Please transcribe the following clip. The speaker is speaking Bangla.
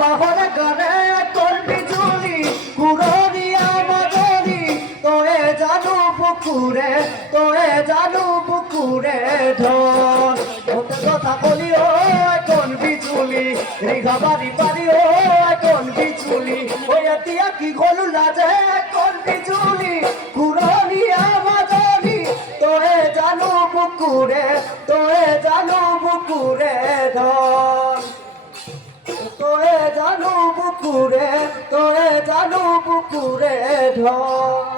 বাহরে গানে তোর বিজুলি কুড়িয়া মজরি তোয়ে জানু পুকুরে ঢল ওতে কথা বলি ও কোন বিজুলি রিঘা বাড়ি বাড়ি ও কোন বিজুলি ওই দিয়া কি গলু লাজে কোন বিজুলি কুড়িয়া মজরি তোয়ে জানু পুকুরে ঢল তোয়ে জানু পুকুরে ঢল